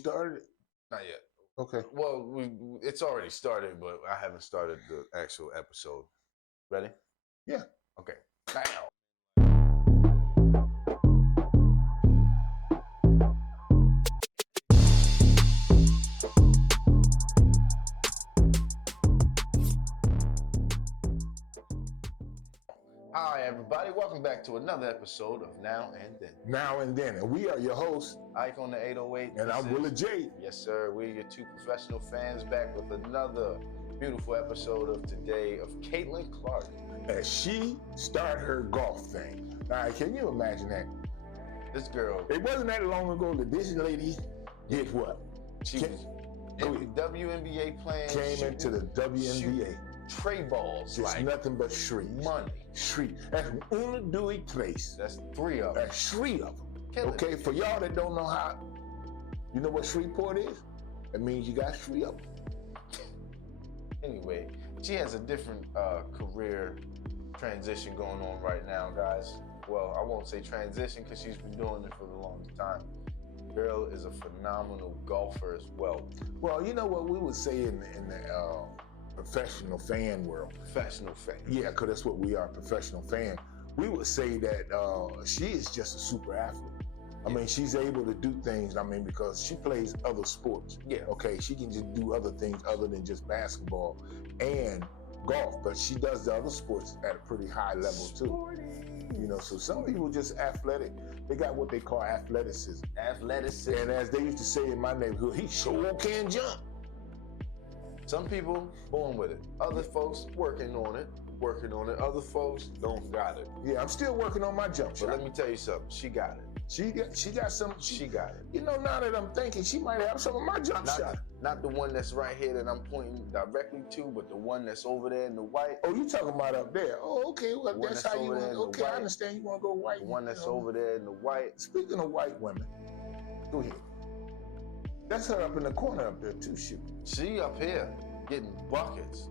Started it? Not yet. Okay. Well, it's already started, but I haven't started the actual episode. Ready? Yeah. Okay. Bow. Hi, everybody. Welcome back to another episode of Now and Then. Now and Then. And we are your hosts. Ike on the 808. And I'm Willie J. Yes, sir. We're your two professional fans back with another beautiful episode of today of Catlin Clark. As she started her golf thing. Now, can you imagine that? This girl. It wasn't that long ago that this lady did what? She was in the WNBA playing. Came into the WNBA. Tray balls. It's like nothing but street. Money. Street. That's una, dos, y tres. That's three of them. That's three of them. Okay, for y'all that don't know how, you know what Shreveport is? That means you got three of them. Anyway, she has a different career transition going on right now, guys. Well, I won't say transition because she's been doing it for the longest time. Girl is a phenomenal golfer as well. Well, you know what we would say in the professional fan world. Professional fan. Yeah, because that's what we are, professional fan. We would say that she is just a super athlete. I mean, she's able to do things, because she plays other sports. Yeah. Okay, she can just do other things other than just basketball and golf, but she does the other sports at a pretty high level too. You know, so some people just athletic. They got what they call athleticism. Athleticism. And as they used to say in my neighborhood, he sure can jump. Some people born with it. Other folks working on it. Other folks don't got it. Yeah, I'm still working on my jump shot. But let me tell you something. She got it. She got some. She got it. You know, now that I'm thinking, she might have some of my jump shot. Not the one that's right here that I'm pointing directly to, but the one that's over there in the white. Oh, you talking about up there? Oh, okay. Well, that's how you want. Okay, I understand. You want to go white. The one that's over there in the white. Speaking of white women, go ahead. That's her up in the corner up there too. Shoot. She up here getting buckets.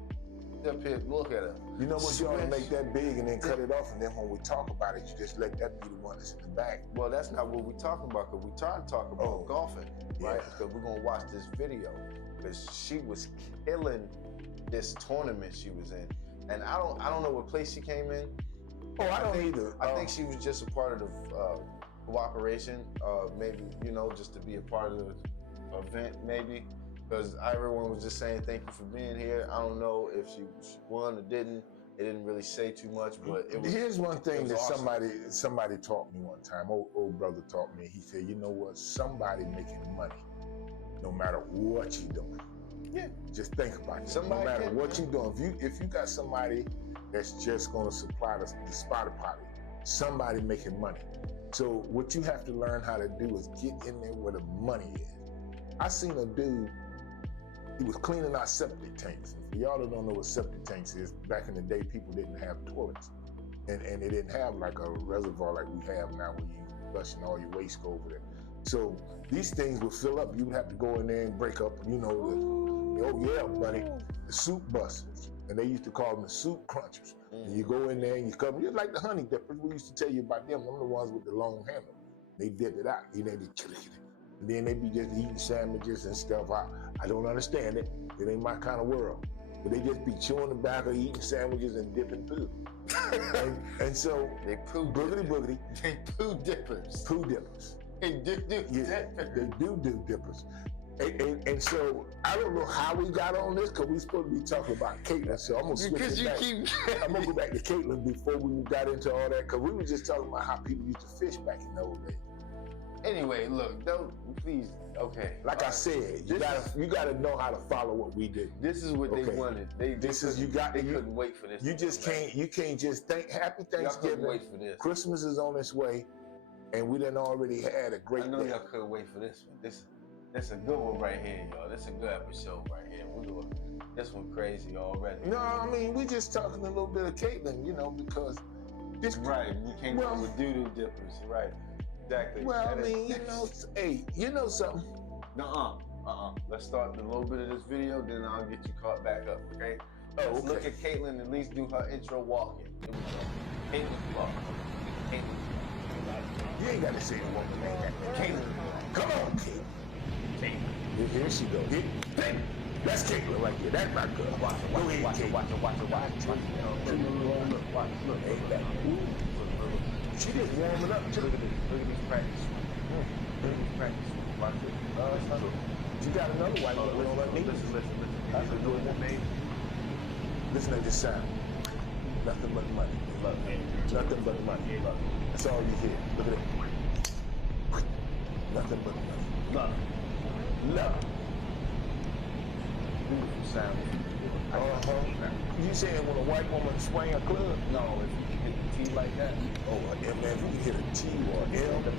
Up here, look at her. You know what? You ought to make that big and then cut it off, and then when we talk about it, you just let that be the one that's in the back. Well, that's not what we're talking about, because we're trying to talk about golfing, right? Because we're gonna watch this video, because she was killing this tournament she was in, and I don't know what place she came in. Oh, I don't either. I think she was just a part of the cooperation, maybe just to be a part of the event, maybe. Because everyone was just saying thank you for being here. I don't know if she won or didn't. It didn't really say too much, but it was. Here's one thing that awesome. somebody taught me one time. Old brother taught me. He said, you know what? Somebody making money, no matter what you're doing. Yeah. Just think about it. Somebody no matter what you're doing. If you got somebody that's just going to supply the spotter potty, somebody making money. So what you have to learn how to do is get in there where the money is. I seen a dude. He was cleaning out septic tanks. And for y'all that don't know what septic tanks is, back in the day, people didn't have toilets. And they didn't have like a reservoir like we have now where you flushing all your waste go over there. So these things would fill up. You would have to go in there and break up, the soup busters. And they used to call them the soup crunchers. And you go in there and you cover, just like the honey dippers. We used to tell you about them. Them the ones with the long handle. They dip it out. And then they be just eating sandwiches and stuff. I don't understand it. It ain't my kind of world. But they just be chewing tobacco, eating sandwiches, and dipping poo. and so they poo boogity. They poo dippers. Poo dippers. They do yeah, they do dippers. And so I don't know how we got on this because we supposed to be talking about Catlin. So I'm gonna switch it back. I'm gonna go back to Catlin before we got into all that because we were just talking about how people used to fish back in the old days. Anyway, look, please, okay. Like I said, you gotta know how to follow what we did. This is what they wanted. They couldn't wait for this. You can't just think Happy Thanksgiving. Wait for this. Christmas is on its way, and we done already had a great. I know day. y'all couldn't wait for this one. This a good one right here, y'all. This a good episode right here. We're doing this one crazy already. No, I mean we just talking a little bit of Catlin, because this. Right, we came up with doo-doo dippers, right? Exactly. Well, I mean, hey, you know something? Let's start a little bit of this video, then I'll get you caught back up, okay? Let's look at Catlin, at least do her intro walking. Here we go. Catlin Clark. Catlin. You ain't got to say the woman name. Catlin. Come on, Catlin. here she goes. Here, hey, that's Catlin right there. That's my girl. Watch it. Go ahead, Watch it. Watch it. Watch it. Watch it. Watch it. Look. Watch. Look. Ain't that? She just warming up. Look at this. Look at these practice. Look at these practice. Watch it. You got another white one. Listen. That's a good one, mate. Listen to this sound. Nothing but money. Nothing but money. That's all you hear. Look at it. Nothing but money. Love. Beautiful sound. You saying when a white woman swing a club? No, if you can hit the T like that. Oh, and man, if you can hit a T or an L, the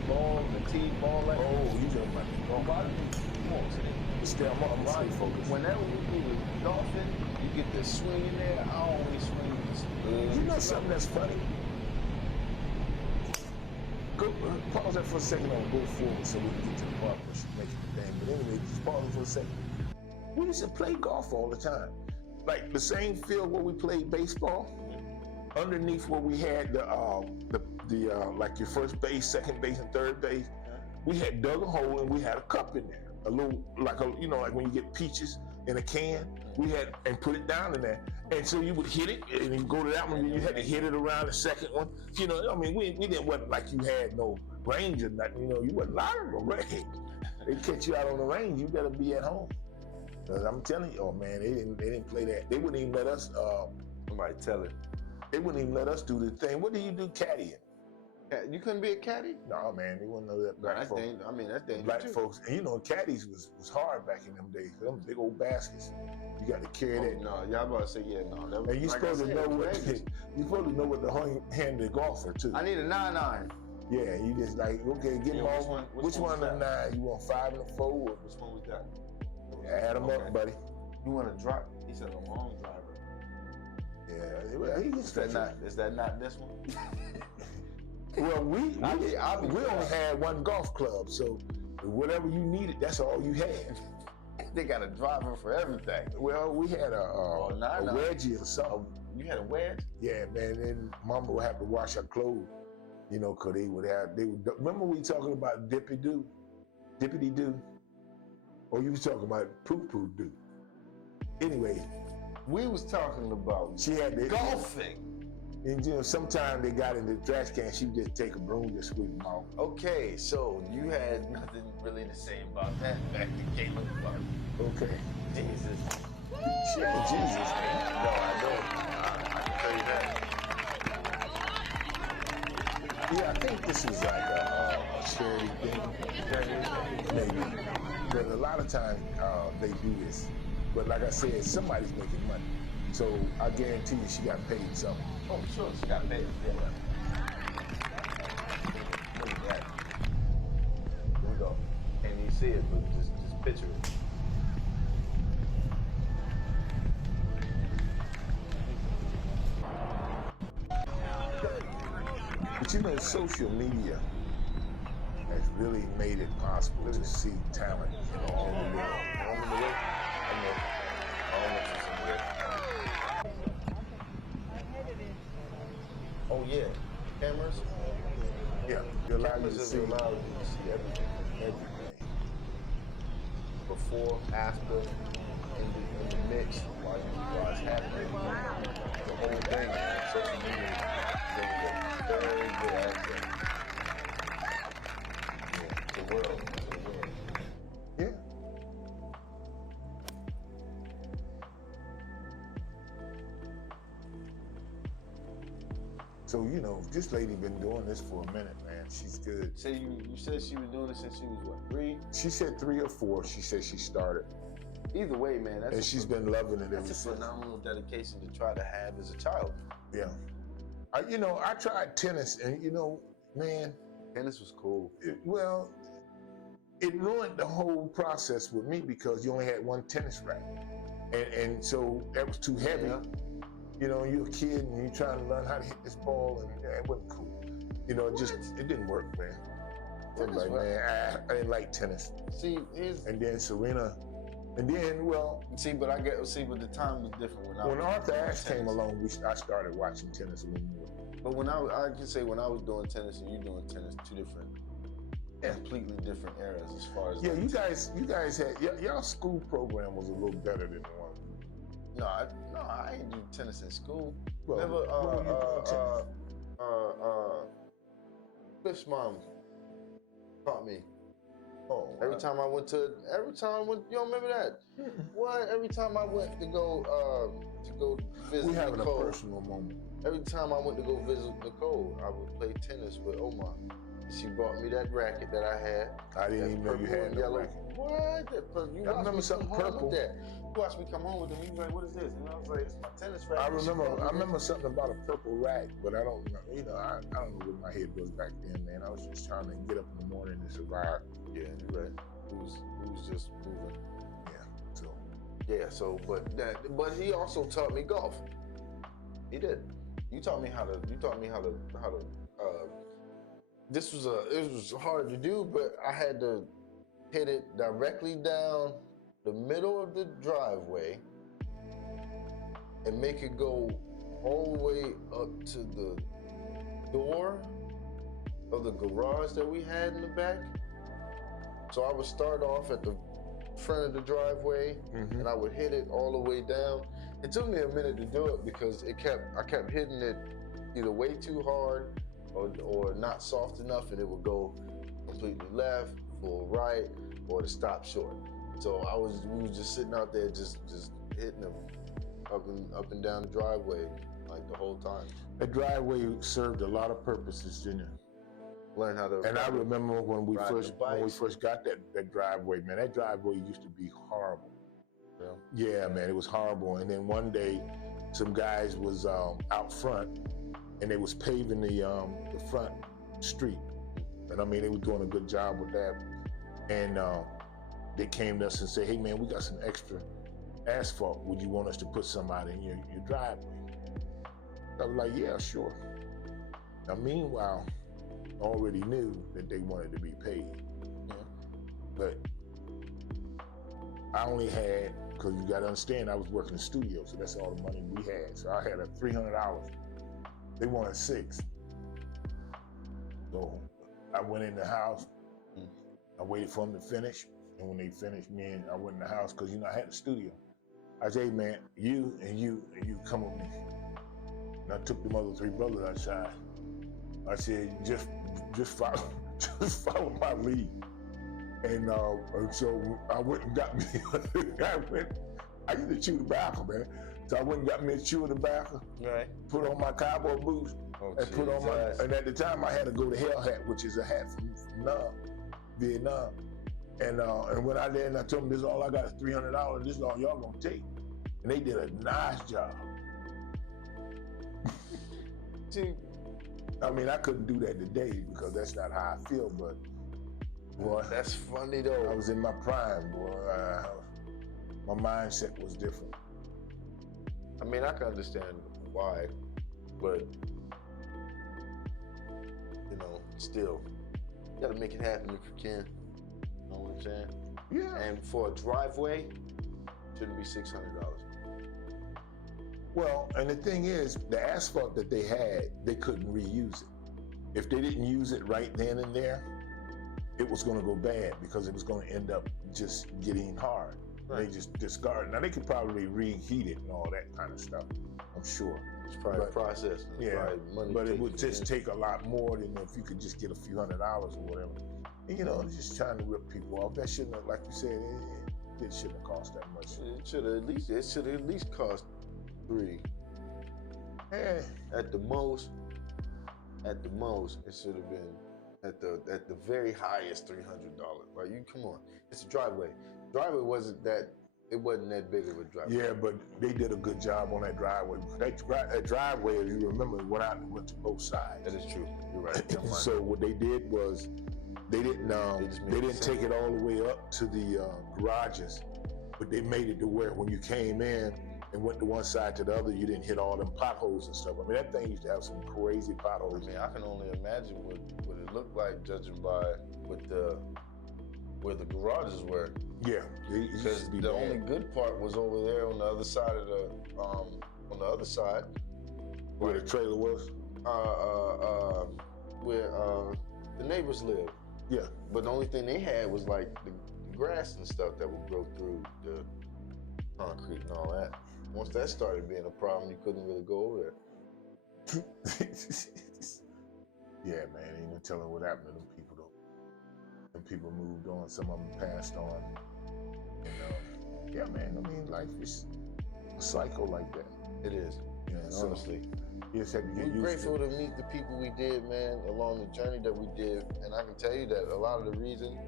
T ball like that. oh, you talking about the Well, why do you come on today? I'm gonna stay focused. Whenever we do the dolphin, you get the swing in there. I always swing this. You know something that's funny? Go pause that for a second and go forward so we can get to the part where she's making the thing. But anyway, just pause it for a second. We used to play golf all the time. Like the same field where we played baseball, underneath where we had the like your first base, second base, and third base, we had dug a hole and we had a cup in there. A little like when you get peaches in a can, we had and put it down in there. And so you would hit it and you go to that one, you had to hit it around the second one. You know, I mean, we didn't wasn't like you had no range or nothing, you know, you wasn't out of the range. They catch you out on the range, you better be at home. Cause I'm telling you, oh man, they didn't play that. They wouldn't even let us Somebody tell it. they wouldn't even let us do the thing. What do you do caddying? You couldn't be a caddy? No man, they wouldn't know that. No, that's dangerous. I mean, that's dangerous. Black too. folks, and you know, caddies was hard back in them days. Them big old baskets. You got to carry that. No, y'all about to say That was, And you like supposed to know what dangerous. you supposed to know what to hand the golfer too. I need a 9-9. Yeah, you just like, okay, give me all. Which one of them 9? You want 5 and a 4? Or Which one was that? add them up, buddy. You want to drop? He said a long driver. Yeah, well, he can stretch it. Is that not this one? Well, we only had one golf club, so whatever you needed, that's all you had. They got a driver for everything. Well, we had a wedgie or something. You had a wedge? Yeah, man. Then Mama would have to wash her clothes, you know, cause they would. Remember we talking about dippity doo, or you was talking about poo poo doo. Anyway, we was talking about she had the golfing. And you know, sometimes they got in the trash can, she would just take a broom, just sweep them off. Okay, so you had nothing really to say about that. Back to Catlin part. Okay. Jesus. She ain't Jesus. No, I don't. I can tell you that. Yeah, I think this is like a charity thing. Maybe. But a lot of times they do this. But like I said, somebody's making money. So I guarantee you she got paid something. Oh, sure, she got paid. Yeah. Look at that. Here we go. Can't even see it, but just picture it. But you know, social media has really made it possible to see talent in all the world. Oh yeah, cameras. Yeah, you're allowed to Cameras see allowed you to see everything. everything. Before, after, in the mix, while it's happening. The whole thing, social media, is a very good asset. Yeah, the world. Yeah. So, you know, this lady been doing this for a minute, man. She's good. So you said she was doing it since she was what, 3? She said 3 or 4. She said she started. Either way, man, And she's been loving it ever that's a since. phenomenal dedication to try to have as a child. Yeah. I tried tennis and, you know, man, Tennis was cool. it ruined the whole process with me because you only had one tennis racket. And so that was too heavy. Yeah. You know, you're a kid and you're trying to learn how to hit this ball and it wasn't cool. You know, it didn't work, man. I was like, man, I didn't like tennis. See, And then Serena, and then, well, but the time was different when Arthur Ashe came tennis. along, I started watching tennis a little more. But when I can say when I was doing tennis and you doing tennis, two different Yeah. completely different eras as far as Yeah, like, you guys had y'all school program was a little better than the one. No, I ain't do tennis in school. Well, Never. where were you doing tennis? Cliff's mom taught me. Oh, Every time I went, you don't remember that? Mm-mm. What? Every time I went to go visit We having Nicole. a personal moment. Every time I went to go visit Nicole, I would play tennis with Omar. She brought me that racket that I had. I didn't even know you had no racket. What? You I remember something purple. With that. You watched me come home with them. You was like, "What is this?" And I was like, "It's my tennis racket." I remember something about a purple rack, but I don't remember. You know, I don't know what my head was back then, man. I was just trying to get up in the morning and survive. Yeah, you're right. It was just moving. Yeah. But he also taught me golf. He did. You taught me how to. It was hard to do, but I had to hit it directly down the middle of the driveway and make it go all the way up to the door of the garage that we had in the back. So I would start off at the front of the driveway, and I would hit it all the way down. It took me a minute to do it because I kept hitting it either way too hard or not soft enough, and it would go completely left, full right, or to stop short. So we was just sitting out there just hitting them up and down the driveway like the whole time. The driveway served a lot of purposes, didn't it? Learn how to. And I remember when we ride first got that driveway, man. That driveway used to be horrible. Yeah, man, it was horrible. And then one day, some guys was out front, and they was paving the front street. And I mean, they were doing a good job with that. And they came to us and said, "Hey, man, we got some extra asphalt. Would you want us to put some out in your driveway?" I was like, "Yeah, sure." Now, meanwhile, I already knew that they wanted to be paid. But I only had, because you got to understand, I was working in the studio, so that's all the money we had. So I had $300. They wanted $600. So I went in the house. I waited for them to finish. And when they finished, I went in the house because, I had the studio. I said, "Hey, man, you come with me." And I took them other 3 brothers outside. I said, just follow my lead. And so I went and got me, I used to chew tobacco, man. So I went and got me a chew of tobacco, right. Put on my cowboy boots, and put on and at the time I had to go to Hell Hat, which is a hat from Vietnam. And when I did, and I told them, "This is all I got is $300. This is all y'all gonna take." And they did a nice job. See, I mean, I couldn't do that today because that's not how I feel, but boy, that's funny though. I was in my prime, boy. My mindset was different. I mean, I can understand why, but still, you gotta make it happen if you can. You know what I'm saying? Yeah. And for a driveway, shouldn't be $600. Well, and the thing is, the asphalt that they had, they couldn't reuse it. If they didn't use it right then and there, it was going to go bad because it was going to end up just getting hard. Right. They just discarded. Now, they could probably reheat it and all that kind of stuff, I'm sure. It's probably a process. Yeah, but it would just take a lot more than if you could just get a few $100s or whatever. And, just trying to rip people off. That shouldn't have, like you said, it shouldn't have cost that much. It should have at least cost $3. At the most, it should have been at the very highest $300. Like, you come on, it's a driveway. Driveway wasn't that big of a driveway. Yeah, but they did a good job on that driveway. That driveway, if you remember, went to both sides. That is true. You're right. So what they did was they didn't take it all the way up to the garages, but they made it to where when you came in and went to one side to the other, you didn't hit all them potholes and stuff. I mean, that thing used to have some crazy potholes. I mean, I can only imagine what it looked like, judging by where the garages were. Yeah, because the only good part was over there on the other side of where the trailer was. Where the neighbors lived. Yeah. But the only thing they had was like the grass and stuff that would grow through the concrete and all that. Once that started being a problem, you couldn't really go over there. Yeah, man, ain't no telling what happened to them people though. Them people moved on, some of them passed on. And yeah, man, I mean, life is a cycle like that. It is. Yeah, And honestly. You just have to get We're used grateful to it. to meet the people we did, man, along the journey that we did. And I can tell you that a lot of the reason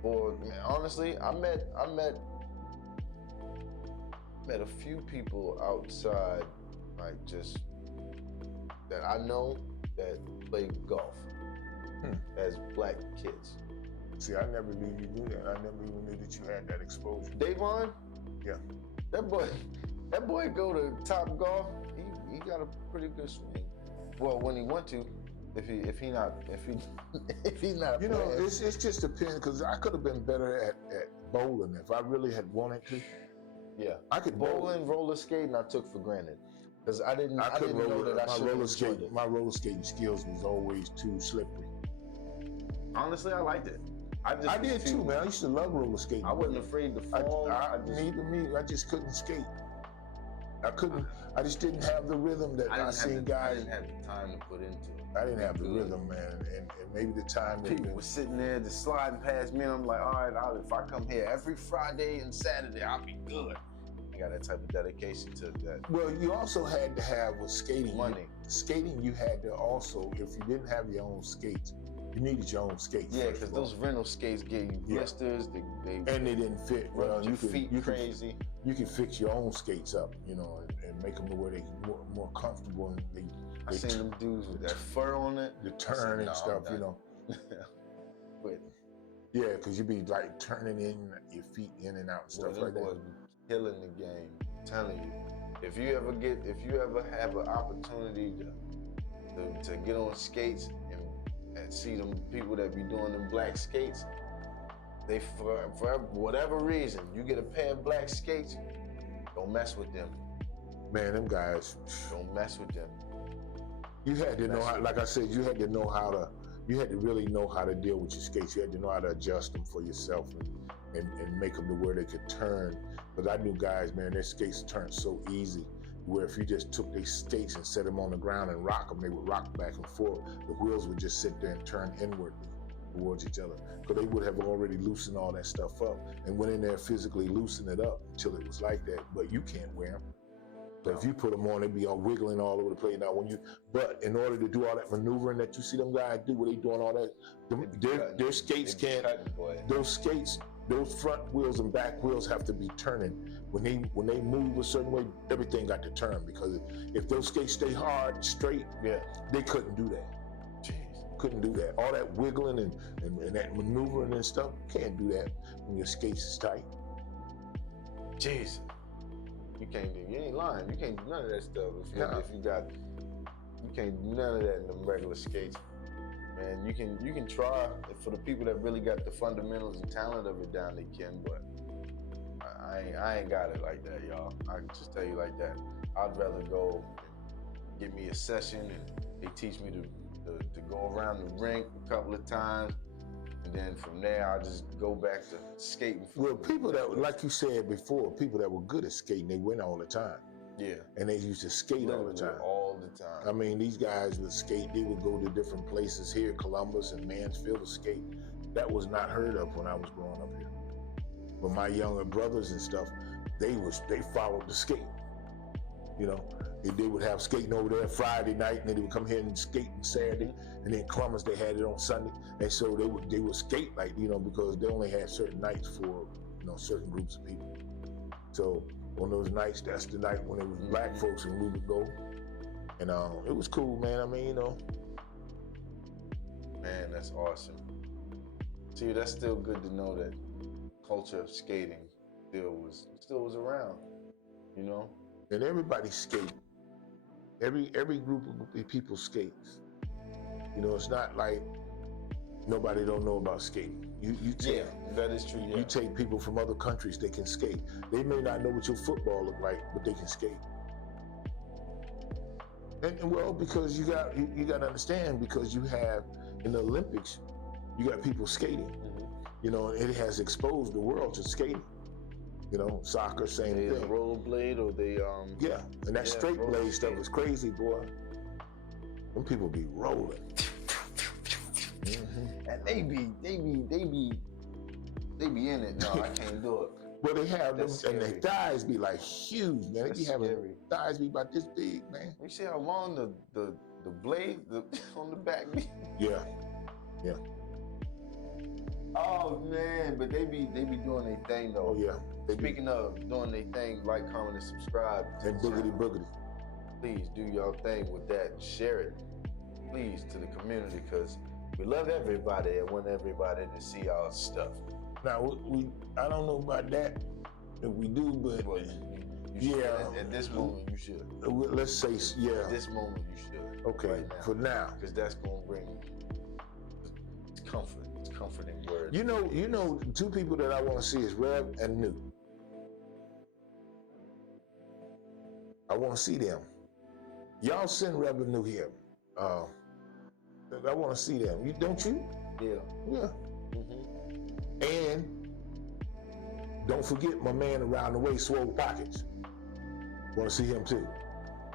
for, man, honestly, I met a few people outside, like just that I know that play golf as black kids. See, I never knew you knew that. I never even knew that you had that exposure. Davon? Yeah. That boy go to Top Golf. He got a pretty good swing. Well, when he want to, if he's not You know, playing. it's just depends because I could have been better at bowling if I really had wanted to. Yeah, I could bowl. bowling, roller skating, I took for granted because I didn't couldn't know that I should roller have skate. enjoyed it. My roller skating skills was always too slippery. Honestly, I liked it. I did too, man. I used to love roller skating. I wasn't afraid to fall. Neither me. I just couldn't skate. I couldn't. I just didn't have the rhythm that I seen guys. I didn't have the time to put into it. I didn't have the rhythm, man, and maybe the time. People were sitting there just sliding past me, and I'm like, all right, if I come here every Friday and Saturday, I'll be good. I got that type of dedication to that. Well, you also had to have with skating. Money. Skating, you had to also, if you didn't have your own skates, you needed your own skates. Yeah, because those rental skates gave you blisters. And they didn't fit. Well, your feet crazy. You can fix your own skates up, you know, and make them to where they more comfortable. And I seen them dudes with that fur on it. The turn and stuff, you know. But yeah, because you be like turning in your feet in and out and stuff like that. Killing the game. I'm telling you, if you ever have an opportunity to get on skates and see them people that be doing them black skates, they for whatever reason, you get a pair of black skates, don't mess with them. Man, them guys. Don't mess with them. You had to know how, like I said, you had to really know how to deal with your skates. You had to know how to adjust them for yourself and make them to where they could turn. Because I knew guys, man, their skates turned so easy, where if you just took their skates and set them on the ground and rock them, they would rock back and forth. The wheels would just sit there and turn inwardly towards each other. Because they would have already loosened all that stuff up and went in there physically loosen it up until it was like that. But you can't wear them. So if you put them on, they'd be all wiggling all over the place. Now, but in order to do all that maneuvering that you see them guys do, where they doing all that, their skates can't. Those skates, those front wheels and back wheels have to be turning. When they move a certain way, everything got to turn, because if those skates stay hard, straight, they couldn't do that. Jeez. Couldn't do that. All that wiggling and that maneuvering and stuff, can't do that when your skates is tight. Jeez. You ain't lying. You can't do none of that stuff you can't do none of that in them regular skates. Man, you can try. For the people that really got the fundamentals and talent of it down, they can, but I ain't got it like that, y'all. I can just tell you like that. I'd rather go and get me a session and they teach me to go around the rink a couple of times. And then from there, I just go back to skating. Well, people that, like you said before, people that were good at skating, they win all the time. Yeah. And they used to skate all the time. All the time. I mean, these guys would skate. They would go to different places here, Columbus and Mansfield, to skate. That was not heard of when I was growing up here. But my younger brothers and stuff, they followed the skate. You know, they would have skating over there Friday night, and then they would come here and skate on Saturday. And then Columbus, they had it on Sunday. And so they would skate, like, you know, because they only had certain nights for, you know, certain groups of people. So on those nights, that's the night when it was black folks, and we would go. And it was cool, man. I mean, you know. Man, that's awesome. See, that's still good to know that culture of skating still was around, you know? And everybody skate. Every group of people skates. You know, it's not like nobody don't know about skating. You take, that is true. Yeah. You take people from other countries, they can skate. They may not know what your football look like, but they can skate. And well, because you got to understand, because you have in the Olympics, You got people skating. You know, it has exposed the world to skating. You know, soccer, same They thing. rollerblade or they Yeah, and that straight roller blade stuff skate. is crazy, boy. Them people be rolling. And they be in it. No, I can't do it. Well, they have them, That's and their scary. thighs be like huge, man. They That's be having scary. thighs be about this big, man. You see how long the blade on the back be? Yeah, yeah. Oh man, but they be doing their thing though. Oh yeah. They be, Speaking of doing their thing, like, comment, and subscribe. to and the boogity channel. boogity. Please do your thing with that. Share it, please, to the community, because we love everybody and want everybody to see our stuff. Now I don't know about that. If we do, but Well, you should. Yeah. At this moment, you should. let's say yeah. At this moment, you should. Okay, Right now. for now. Because that's gonna bring it's comfort. It's comforting words. You know, two people that I want to see is Rev and New. I want to see them. Y'all send Rev and New here. I want to see them. Don't you? Yeah. Yeah. Mm-hmm. And don't forget my man around the way, Swole Pockets. Want to see him too.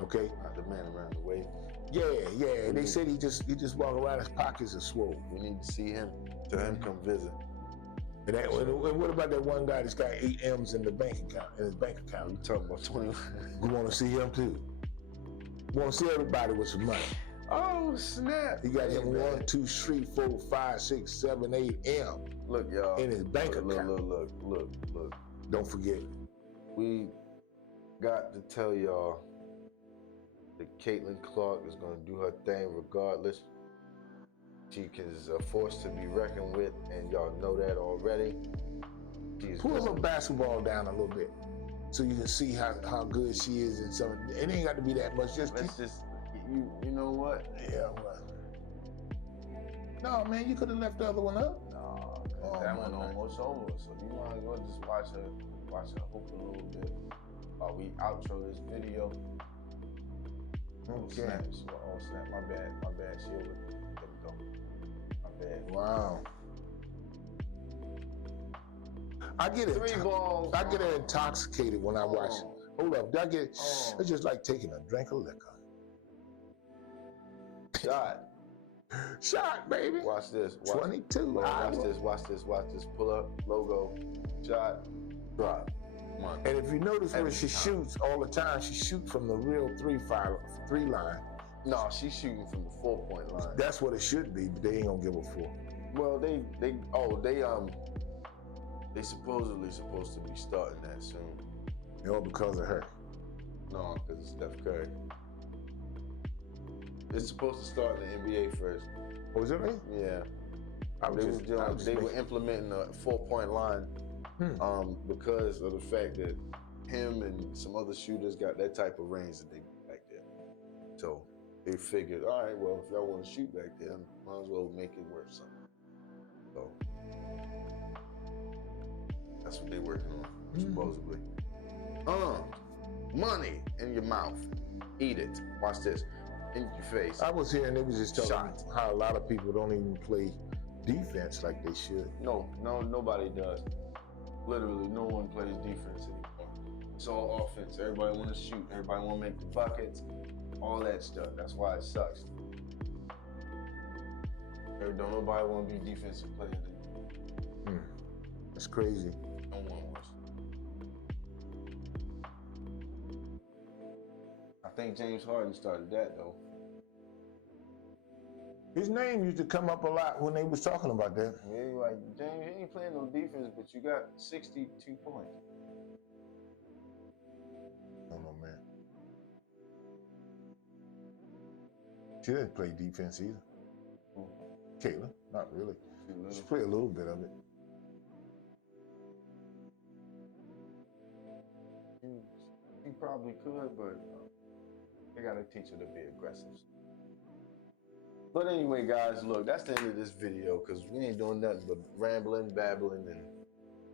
Okay. Not the man around the way. Yeah. They said he just walk around, his pockets are swole. We need to see him. Tell him come visit. And what about that one guy that's got 8 M's in his bank account? You talking about 21? We want to see him too. We want to see everybody with some money. Oh snap! He got Hey, him man. 1, 2, 3, 4, 5, 6, 7, 8 M Look, y'all. in his bank account. Look. Don't forget. We got to tell y'all that Catlin Clark is going to do her thing regardless. She is a force to be reckoned with, and y'all know that already. She's Pull her basketball down a little bit so you can see how good she is. And so it ain't got to be that much. Just Let's just, you know what? yeah. Well. No, man, you could have left the other one up. No, Oh, that man. one almost over. So you might as well just watch her hoop a little bit while we outro this video. Oh Okay. snap! Oh snap! My bad. She over. There we go. My bad. Wow. I get it. Three balls. I get intoxicated when I watch it. Hold up, Oh. it's just like taking a drink of liquor. Shot. Shot, baby. Watch this. 22 Watch hours. this. Pull up. Logo. Shot. Drop. Come on. And if you notice where Every she time. shoots all the time, she shoots from the real three line. No, she's shooting from the 4-point line. That's what it should be, but they ain't gonna give a 4. Well, they supposedly supposed to be starting that soon. All because of her. No, because it's Steph Curry. It's supposed to start in the NBA first. Was it me? Yeah. I was just They were making- implementing a 4-point line because of the fact that him and some other shooters got that type of range that they back there. So they figured, all right, well, if y'all want to shoot back there, might as well make it worth something. So that's what they're working on, supposedly. Money in your mouth. Eat it. Watch this. In your face. I was here and they was just telling Shot. me how a lot of people don't even play defense like they should. No, nobody does. Literally, no one plays defense anymore. It's all offense. Everybody want to shoot. Everybody want to make the buckets. All that stuff. That's why it sucks. Don't nobody want to be defensive player anymore. It's crazy. No one wants. I think James Harden started that though. His name used to come up a lot when they was talking about that. Yeah, you like James, you ain't playing no defense, but you got 62 points. I don't know, man. She didn't play defense either. Kayla, not really. She played a little bit of it. She probably could, but they gotta teach her to be aggressive. But anyway, guys, look, that's the end of this video because we ain't doing nothing but rambling, babbling, and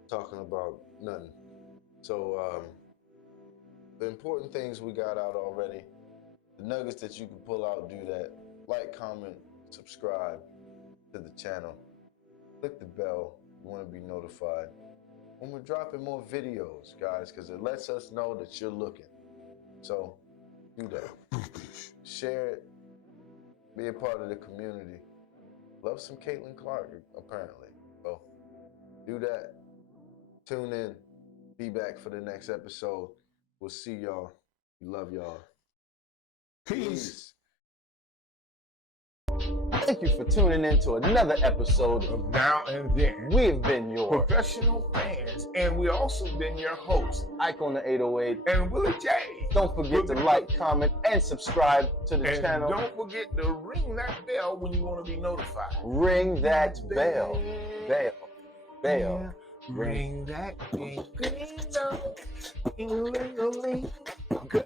talking about nothing. So the important things we got out already. The nuggets that you can pull out, do that. Like, comment, subscribe to the channel. click the bell. You want to be notified when we're dropping more videos, guys, because it lets us know that you're looking. So do that. Share it. Be a part of the community. Love some Caitlin Clark, apparently. So do that. Tune in. Be back for the next episode. We'll see y'all. We love y'all. Peace. Thank you for tuning in to another episode Of Now and Then. We've been your professional fans, and we also been your hosts, Ike on the 808 and Willie J. Don't forget to like, comment, and subscribe to the And channel. don't forget to ring that bell when you want to be notified. Ring that bell. Bell. Yeah. Ring that bell. Ding, ding, ding, ding, ding, ding. Okay.